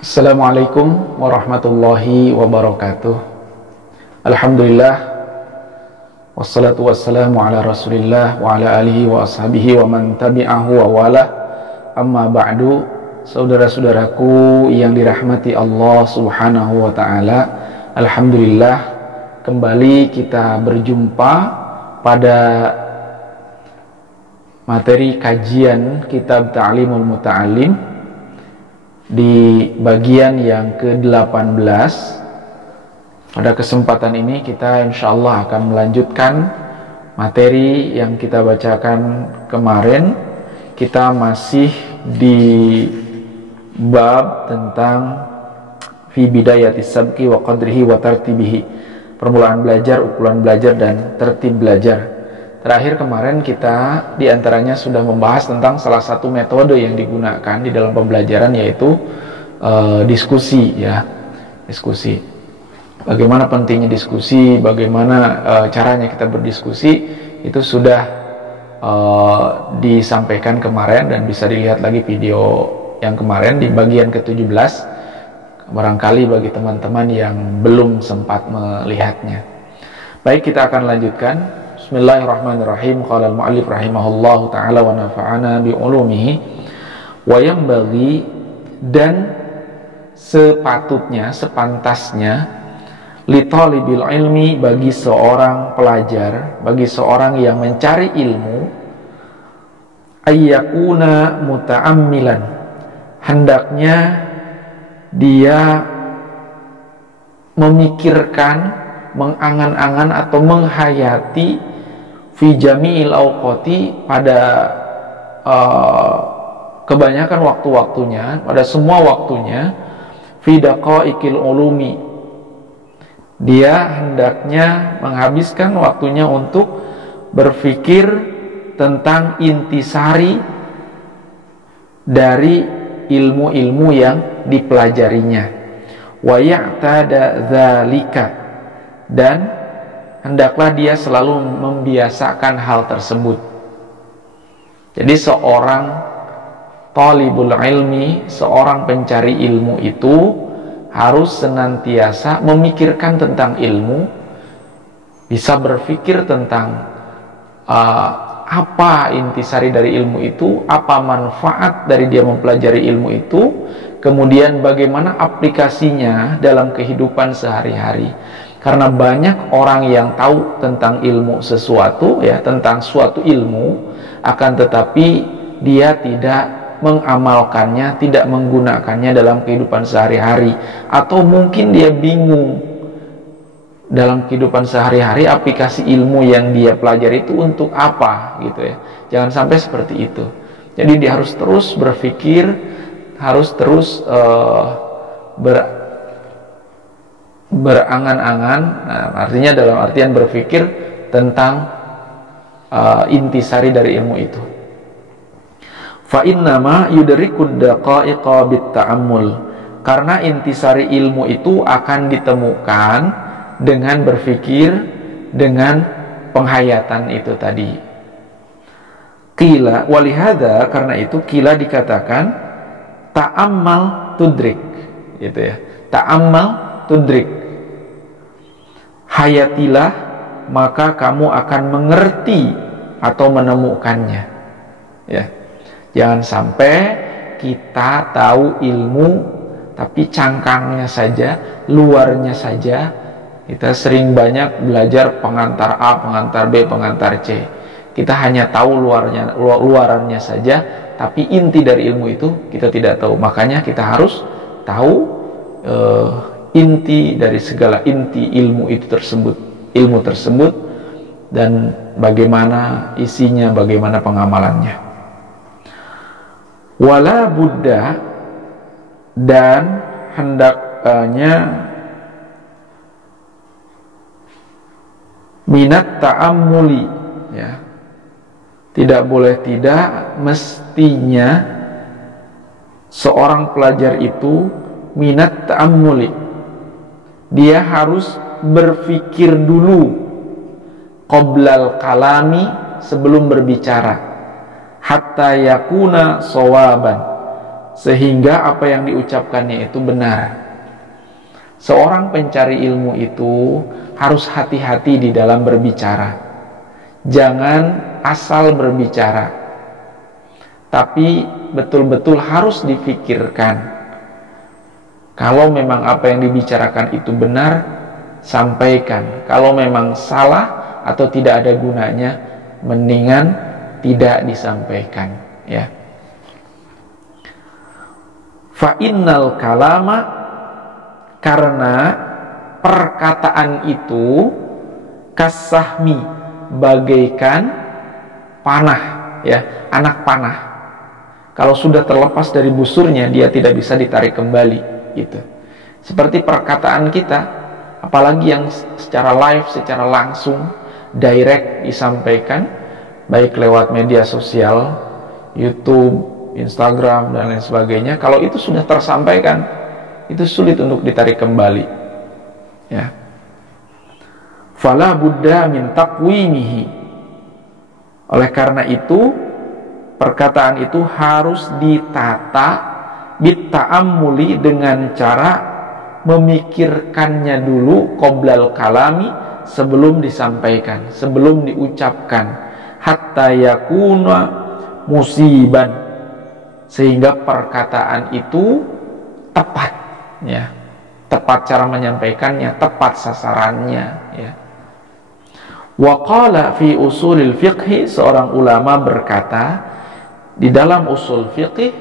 Assalamualaikum warahmatullahi wabarakatuh. Alhamdulillah, wassalatu wassalamu ala rasulillah wa ala alihi wa ashabihi wa man tabi'ahu wa wala. Amma ba'du. Saudara-saudaraku yang dirahmati Allah subhanahu wa ta'ala, alhamdulillah kembali kita berjumpa pada materi kajian kitab Ta'limul Muta'allim di bagian yang ke-18. Pada kesempatan ini kita insyaallah akan melanjutkan materi yang kita bacakan kemarin. Kita masih di bab tentang fi bidayatis sabqi wa qadrihi wa tartibihi, permulaan belajar, ukuran belajar, dan tertib belajar. Terakhir kemarin kita diantaranya sudah membahas tentang salah satu metode yang digunakan di dalam pembelajaran, yaitu diskusi, ya, diskusi. Bagaimana pentingnya diskusi, bagaimana caranya kita berdiskusi, itu sudah disampaikan kemarin dan bisa dilihat lagi video yang kemarin di bagian ke-17. Barangkali bagi teman-teman yang belum sempat melihatnya. Baik, kita akan lanjutkan. Bismillahirrahmanirrahim. Qala al-mu'allif rahimahullahu ta'ala wa nafa'ana bi'ulumihi. Wa yanbaghi, dan sepatutnya, sepantasnya, li talibil ilmi, bagi seorang pelajar, bagi seorang yang mencari ilmu, ayyakuna muta'ammilan, hendaknya dia memikirkan, mengangan-angan atau menghayati fi jami'il awqati, pada kebanyakan waktu-waktunya, pada semua waktunya, fi daqaiqil ulumi, dia hendaknya menghabiskan waktunya untuk berpikir tentang intisari dari ilmu-ilmu yang dipelajarinya, wa ya'tada dzalika, dan hendaklah dia selalu membiasakan hal tersebut. Jadi seorang talibul ilmi, seorang pencari ilmu itu harus senantiasa memikirkan tentang ilmu, bisa berpikir tentang apa intisari dari ilmu itu, apa manfaat dari dia mempelajari ilmu itu, kemudian bagaimana aplikasinya dalam kehidupan sehari-hari. Karena banyak orang yang tahu tentang ilmu sesuatu, ya, tentang suatu ilmu, akan tetapi dia tidak mengamalkannya, tidak menggunakannya dalam kehidupan sehari-hari, atau mungkin dia bingung dalam kehidupan sehari-hari aplikasi ilmu yang dia pelajari itu untuk apa, gitu ya. Jangan sampai seperti itu. Jadi dia harus terus berpikir, harus terus berangan-angan, nah, artinya dalam artian berpikir tentang intisari dari ilmu itu. Fa innama yudrikud daqaiqa bit ta'ammul, karena intisari ilmu itu akan ditemukan dengan berpikir, dengan penghayatan itu tadi. Qila walihada, karena itu qila dikatakan ta'ammal tudrik, gitu ya. Ta'ammal tudrik, hayatilah maka kamu akan mengerti atau menemukannya, ya. Jangan sampai kita tahu ilmu tapi cangkangnya saja, luarnya saja. Kita sering banyak belajar pengantar A, pengantar B, pengantar C. Kita hanya tahu luarannya saja, tapi inti dari ilmu itu kita tidak tahu. Makanya kita harus tahu inti dari segala inti ilmu itu tersebut, ilmu tersebut, dan bagaimana isinya, bagaimana pengamalannya. Wala buddha, dan hendaknya minat ta'ammuli, ya, tidak boleh tidak, mestinya seorang pelajar itu minat ta'ammuli, dia harus berpikir dulu, qoblal kalami, sebelum berbicara, hatta yakuna sawaban, sehingga apa yang diucapkannya itu benar. Seorang pencari ilmu itu harus hati-hati di dalam berbicara. Jangan asal berbicara, tapi betul-betul harus difikirkan. Kalau memang apa yang dibicarakan itu benar, sampaikan. Kalau memang salah atau tidak ada gunanya, mendingan tidak disampaikan, ya. Fa innal kalama, karena perkataan itu kasahmi, bagaikan panah, ya, anak panah. Kalau sudah terlepas dari busurnya, dia tidak bisa ditarik kembali, gitu. Seperti perkataan kita, apalagi yang secara live, secara langsung, direct disampaikan, baik lewat media sosial, YouTube, Instagram, dan lain sebagainya. Kalau itu sudah tersampaikan, itu sulit untuk ditarik kembali, ya. Fala budda min taqwimihi. Oleh karena itu, perkataan itu harus ditata bitta'ammuli, dengan cara memikirkannya dulu, qoblal kalami, sebelum disampaikan, sebelum diucapkan, hatta yakuna musiban, sehingga perkataan itu tepat, ya, tepat cara menyampaikannya, tepat sasarannya, ya. Wa qala fi usulil fiqhi, seorang ulama berkata di dalam usul fiqh,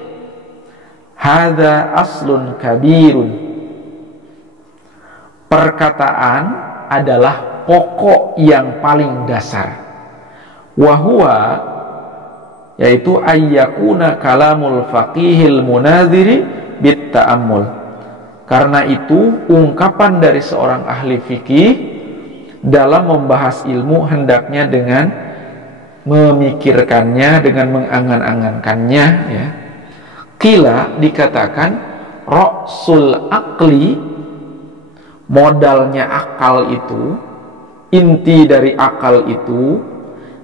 hadza aslun kabirun, perkataan adalah pokok yang paling dasar. Wahwa, yaitu ayyakuna kalamul faqihil munadhiri bit ta'ammul. Karena itu ungkapan dari seorang ahli fikih dalam membahas ilmu hendaknya dengan memikirkannya, dengan mengangan-angankannya, ya. Qila, dikatakan, ra'sul aqli, modalnya akal itu, inti dari akal itu,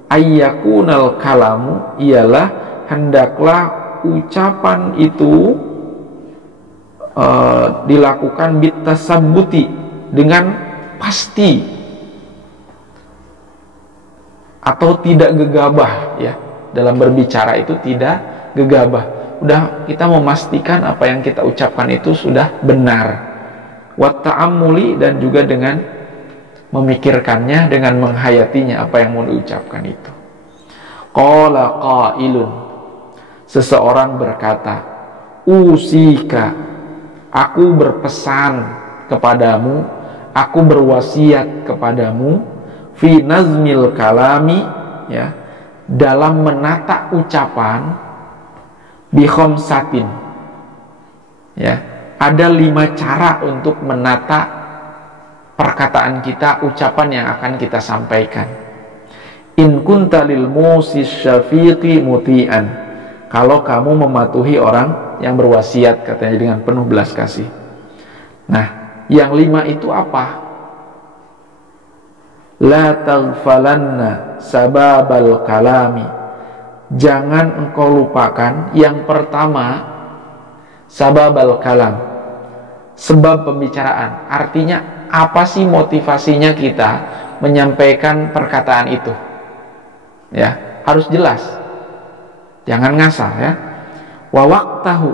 ayyakunal kalamu, ialah hendaklah ucapan itu dilakukan bitasabbuti, dengan pasti atau tidak gegabah, ya. Dalam berbicara itu tidak gegabah. Udah kita memastikan apa yang kita ucapkan itu sudah benar. Wa ta'ammuli, dan juga dengan memikirkannya, dengan menghayatinya apa yang mau diucapkan itu. Qala qailun, seseorang berkata, usika, aku berpesan kepadamu, aku berwasiat kepadamu, fi nazmil kalami, ya, dalam menata ucapan, bikhamsatin, ya, ada 5 cara untuk menata perkataan kita, ucapan yang akan kita sampaikan. In kunta lil musis syafiqi muti'an, kalau kamu mematuhi orang yang berwasiat, katanya, dengan penuh belas kasih. Nah, yang 5 itu apa? La taghfalanna sababal kalami, jangan engkau lupakan yang pertama, sababal kalam, sebab pembicaraan. Artinya apa sih motivasinya kita menyampaikan perkataan itu, ya, harus jelas, jangan ngasal, ya. Wa waqtahu,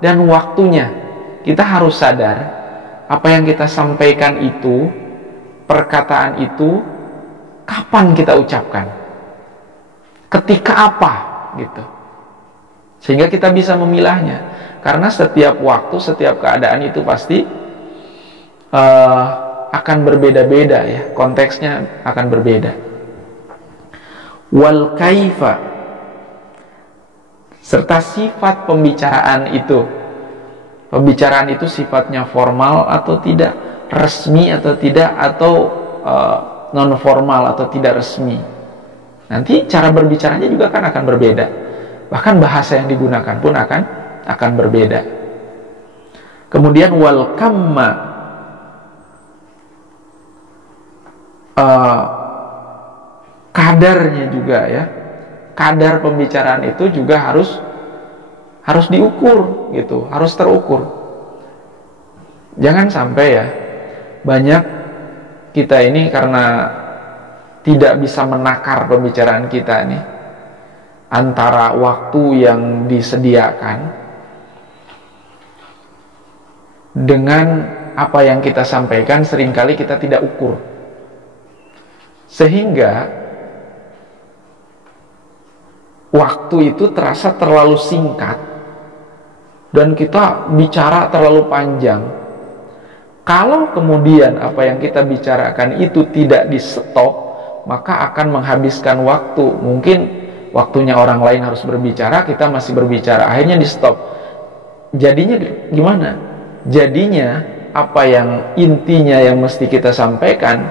dan waktunya, kita harus sadar apa yang kita sampaikan itu, perkataan itu, kapan kita ucapkan, ketika apa, gitu, sehingga kita bisa memilahnya. Karena setiap waktu, setiap keadaan itu pasti akan berbeda-beda, ya, konteksnya akan berbeda. Wal kaifa, serta sifat pembicaraan itu, pembicaraan itu sifatnya formal atau tidak, resmi atau tidak, atau non formal atau tidak resmi. Nanti cara berbicaranya juga kan akan berbeda. Bahkan bahasa yang digunakan pun akan berbeda. Kemudian wal kamma, kadarnya juga, ya. Kadar pembicaraan itu juga harus harus diukur gitu, harus terukur. Jangan sampai ya banyak kita ini karena tidak bisa menakar pembicaraan kita nih antara waktu yang disediakan dengan apa yang kita sampaikan, seringkali kita tidak ukur, sehingga waktu itu terasa terlalu singkat dan kita bicara terlalu panjang. Kalau kemudian apa yang kita bicarakan itu tidak di stop, maka akan menghabiskan waktu. Mungkin waktunya orang lain harus berbicara, kita masih berbicara, akhirnya di stop. Jadinya gimana? Jadinya apa yang intinya yang mesti kita sampaikan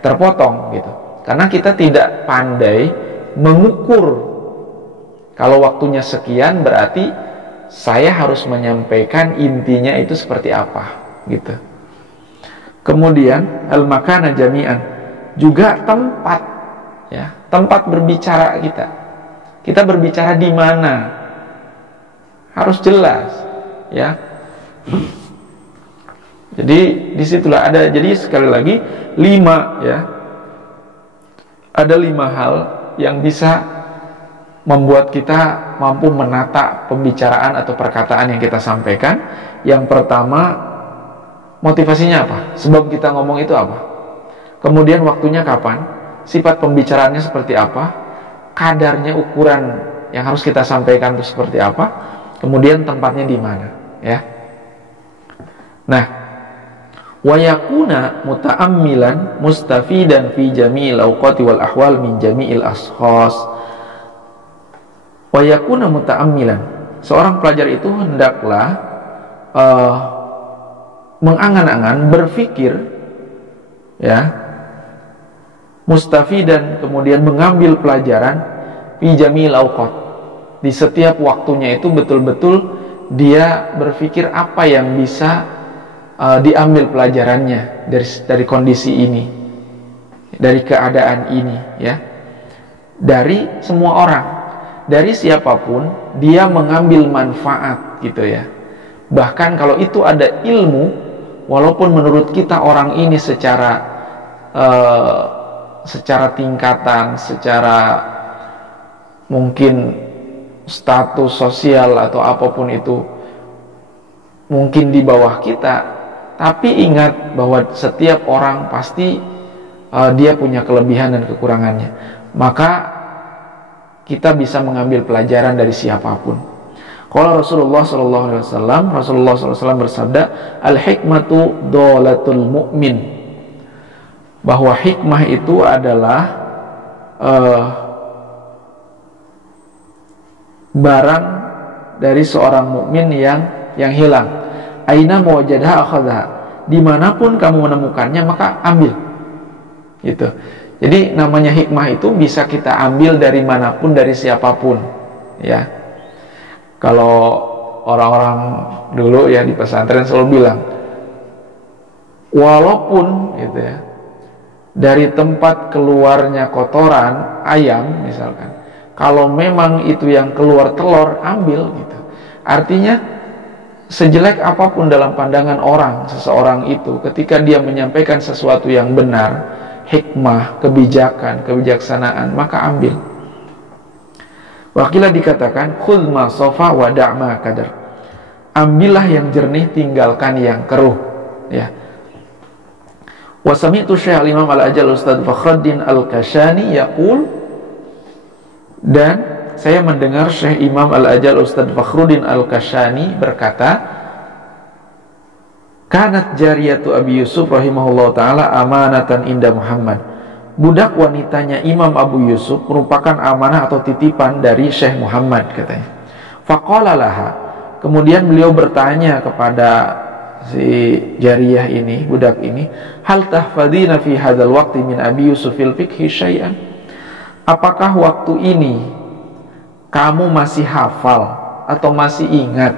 terpotong gitu, karena kita tidak pandai mengukur. Kalau waktunya sekian, berarti saya harus menyampaikan intinya itu seperti apa gitu. Kemudian al-makana jami'an, juga tempat ya, tempat berbicara kita. Kita berbicara di mana harus jelas ya. Jadi disitulah ada, jadi sekali lagi 5 ya, ada 5 hal yang bisa membuat kita mampu menata pembicaraan atau perkataan yang kita sampaikan. Yang pertama, motivasinya apa? Sebab kita ngomong itu apa? Kemudian waktunya kapan? Sifat pembicaraannya seperti apa? Kadarnya, ukuran yang harus kita sampaikan itu seperti apa? Kemudian tempatnya di mana ya. Nah, wa yakuna muta'ammilan mustafidan fi jami'il awqati wal ahwal min jami'il ashkhas. Wa yakuna muta'ammilan, seorang pelajar itu hendaklah mengangan-angan, berpikir ya, mustafidan, kemudian mengambil pelajaran fi jami'il awqat, di setiap waktunya itu betul-betul dia berpikir apa yang bisa diambil pelajarannya dari kondisi ini, dari keadaan ini ya, dari semua orang, dari siapapun dia mengambil manfaat gitu ya. Bahkan kalau itu ada ilmu, walaupun menurut kita orang ini secara tingkatan, secara mungkin status sosial atau apapun itu mungkin di bawah kita, tapi ingat bahwa setiap orang pasti dia punya kelebihan dan kekurangannya. Maka kita bisa mengambil pelajaran dari siapapun. Kalau Rasulullah SAW bersabda, al-hikmatu dolatul mu'min, bahwa hikmah itu adalah barang dari seorang mukmin yang hilang. Aina mawajadha akhadha, dimanapun kamu menemukannya maka ambil gitu. Jadi namanya hikmah itu bisa kita ambil dari manapun, dari siapapun ya. Kalau orang-orang dulu ya di pesantren selalu bilang, walaupun gitu ya, dari tempat keluarnya kotoran ayam misalkan, kalau memang itu yang keluar telur, ambil gitu. Artinya sejelek apapun dalam pandangan orang seseorang itu, ketika dia menyampaikan sesuatu yang benar, hikmah, kebijakan, kebijaksanaan, maka ambil. Wakilah dikatakan khudh ma safa wa da' ma kadar, ambillah yang jernih, tinggalkan yang keruh ya. Wa sami'tu Syekh al-Imam al-Ajal Ustaz Fakhruddin al-Kashani yaqul, dan saya mendengar Syekh Imam al-Ajal Ustaz Fakhruddin al-Kashani berkata, kanat jariyatu Abi Yusuf rahimahullah ta'ala amanatan inda Muhammad, budak wanitanya Imam Abu Yusuf merupakan amanah atau titipan dari Syekh Muhammad katanya. Faqala laha, kemudian beliau bertanya kepada si jariyah ini, budak ini, hal tahfadina fi hadzal waqti min Abi Yusuf fil fiqhi syai'an, apakah waktu ini kamu masih hafal atau masih ingat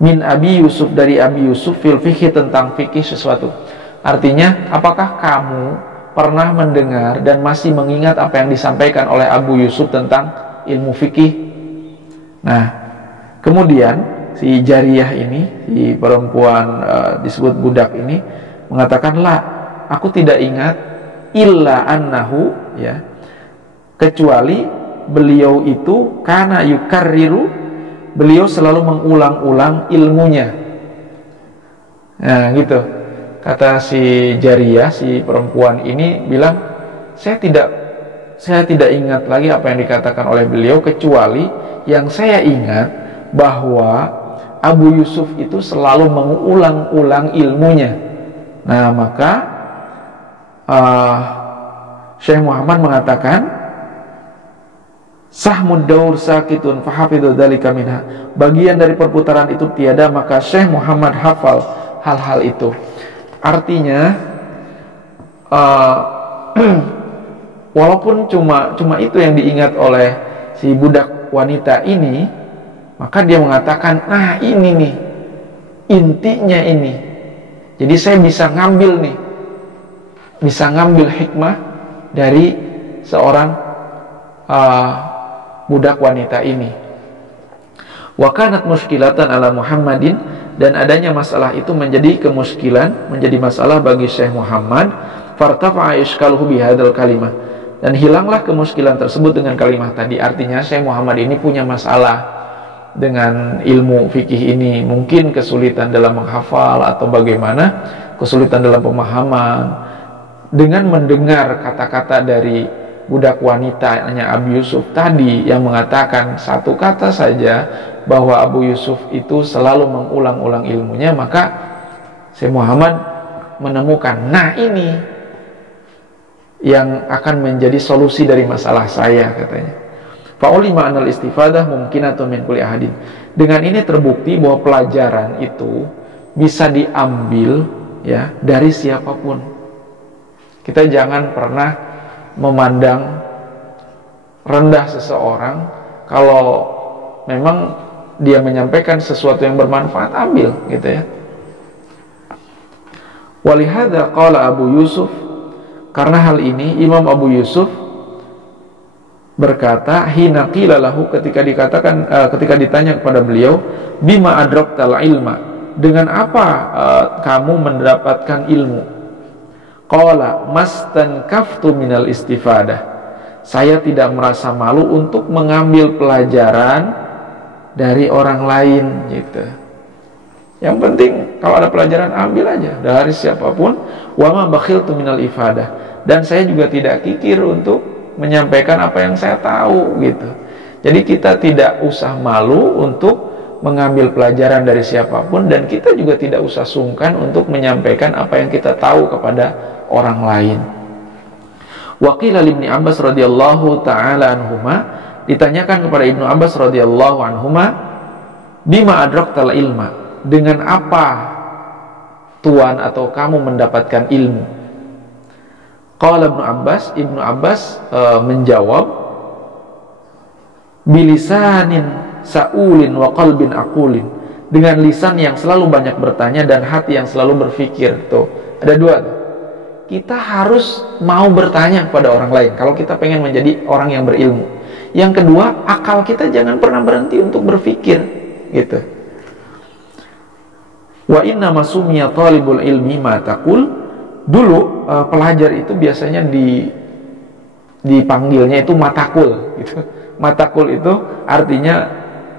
min Abi Yusuf, dari Abi Yusuf, fil fikih, tentang fikih sesuatu. Artinya, apakah kamu pernah mendengar dan masih mengingat apa yang disampaikan oleh Abu Yusuf tentang ilmu fikih? Nah, Kemudian si jariyah ini, si perempuan disebut budak ini mengatakan, la, aku tidak ingat illa annahu, ya, kecuali beliau itu kana yukarriru, beliau selalu mengulang-ulang ilmunya. Nah gitu, kata si jariyah, si perempuan ini bilang, saya tidak ingat lagi apa yang dikatakan oleh beliau, kecuali yang saya ingat bahwa Abu Yusuf itu selalu mengulang-ulang ilmunya. Nah maka Syekh Muhammad mengatakan, sahmud daur sakitun fahafidhu dzalika minha, bagian dari perputaran itu tiada, maka Syekh Muhammad hafal hal-hal itu. Artinya walaupun cuma itu yang diingat oleh si budak wanita ini, maka dia mengatakan, nah ini nih intinya ini, jadi saya bisa ngambil hikmah dari seorang budak wanita ini. Wa kanat muskilatan ala Muhammadin, dan adanya masalah itu menjadi kemuskilan, menjadi masalah bagi Syekh Muhammad. Fartafa'a ishkaluhu bihadzal kalimah, dan hilanglah kemuskilan tersebut dengan kalimat tadi. Artinya Syekh Muhammad ini punya masalah dengan ilmu fikih ini, mungkin kesulitan dalam menghafal atau bagaimana, kesulitan dalam pemahaman. Dengan mendengar kata-kata dari budak wanitanya Abu Yusuf tadi yang mengatakan satu kata saja bahwa Abu Yusuf itu selalu mengulang-ulang ilmunya, maka Syekh Muhammad menemukan, nah ini yang akan menjadi solusi dari masalah saya, katanya. Fa'ulima anal istifadah mumkinatun min kulli ahadin. Dengan ini terbukti bahwa pelajaran itu bisa diambil, ya, dari siapapun. Kita jangan pernah memandang rendah seseorang. Kalau memang dia menyampaikan sesuatu yang bermanfaat, ambil, gitu ya. Walihada qala Abu Yusuf, karena hal ini Imam Abu Yusuf berkata, hina qila lahu, ketika ditanya kepada beliau, bima adraktal ilma, dengan apa kamu mendapatkan ilmu? Qala mastankaftu minal istifadah, saya tidak merasa malu untuk mengambil pelajaran dari orang lain, gitu. Yang penting kalau ada pelajaran, ambil aja dari siapapun. Wa ma bakhiltu minal ifadah, dan saya juga tidak kikir untuk menyampaikan apa yang saya tahu, gitu. Jadi kita tidak usah malu untuk mengambil pelajaran dari siapapun, dan kita juga tidak usah sungkan untuk menyampaikan apa yang kita tahu kepada orang lain. Waqila Ibnu Abbas radhiyallahu taala anhuma, ditanyakan kepada Ibnu Abbas radhiyallahu anhuma, bima adraktal ilma, dengan apa tuan atau kamu mendapatkan ilmu? Qala Ibnu Abbas menjawab, bilisanin sa'ulin wa qalbin aqulin, dengan lisan yang selalu banyak bertanya dan hati yang selalu berpikir. Tuh, ada dua. Kita harus mau bertanya kepada orang lain kalau kita pengen menjadi orang yang berilmu. Yang kedua, akal kita jangan pernah berhenti untuk berpikir, gitu. Wa inna masumiya talibul ilmi ma taqul, dulu pelajar itu biasanya dipanggilnya itu matakul, gitu. Matakul itu artinya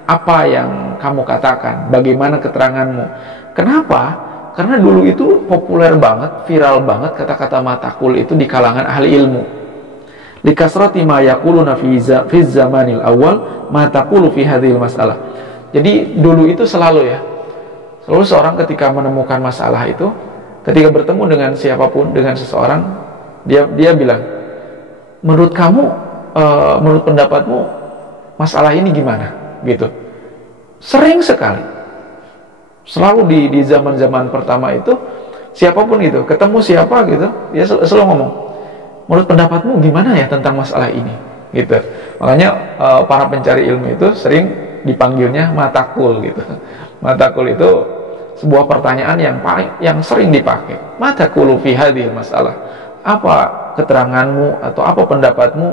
apa yang kamu katakan, bagaimana keteranganmu. Kenapa? Karena dulu itu populer banget, viral banget kata-kata matakul itu di kalangan ahli ilmu. Likasrati ma yaquluna fi zamanil awal ma taqulu fi hadhil masalah. Jadi dulu itu selalu seorang ketika menemukan masalah itu, ketika bertemu dengan siapapun, dengan seseorang, dia bilang, menurut kamu, menurut pendapatmu, masalah ini gimana? Gitu. Sering sekali. Selalu di zaman-zaman pertama itu, siapapun gitu, ketemu siapa gitu, dia selalu ngomong, menurut pendapatmu gimana ya tentang masalah ini? Gitu. Makanya para pencari ilmu itu sering dipanggilnya matakul, gitu. Matakul itu sebuah pertanyaan yang sering dipakai. Matakulu fi hadhil masalah. Apa keteranganmu atau apa pendapatmu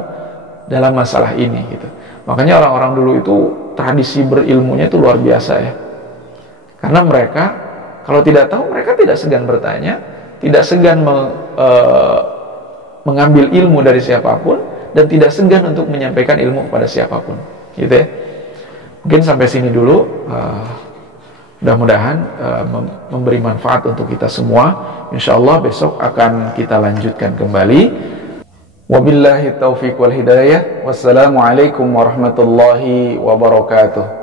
dalam masalah ini gitu. Makanya orang-orang dulu itu tradisi berilmunya itu luar biasa ya. Karena mereka kalau tidak tahu, mereka tidak segan bertanya, tidak segan mengambil ilmu dari siapapun, dan tidak segan untuk menyampaikan ilmu kepada siapapun, gitu ya. Mungkin sampai sini dulu. Mudah-mudahan memberi manfaat untuk kita semua. Insyaallah besok akan kita lanjutkan kembali. Wabillahi taufiq wal hidayah. Wassalamualaikum warahmatullahi wabarakatuh.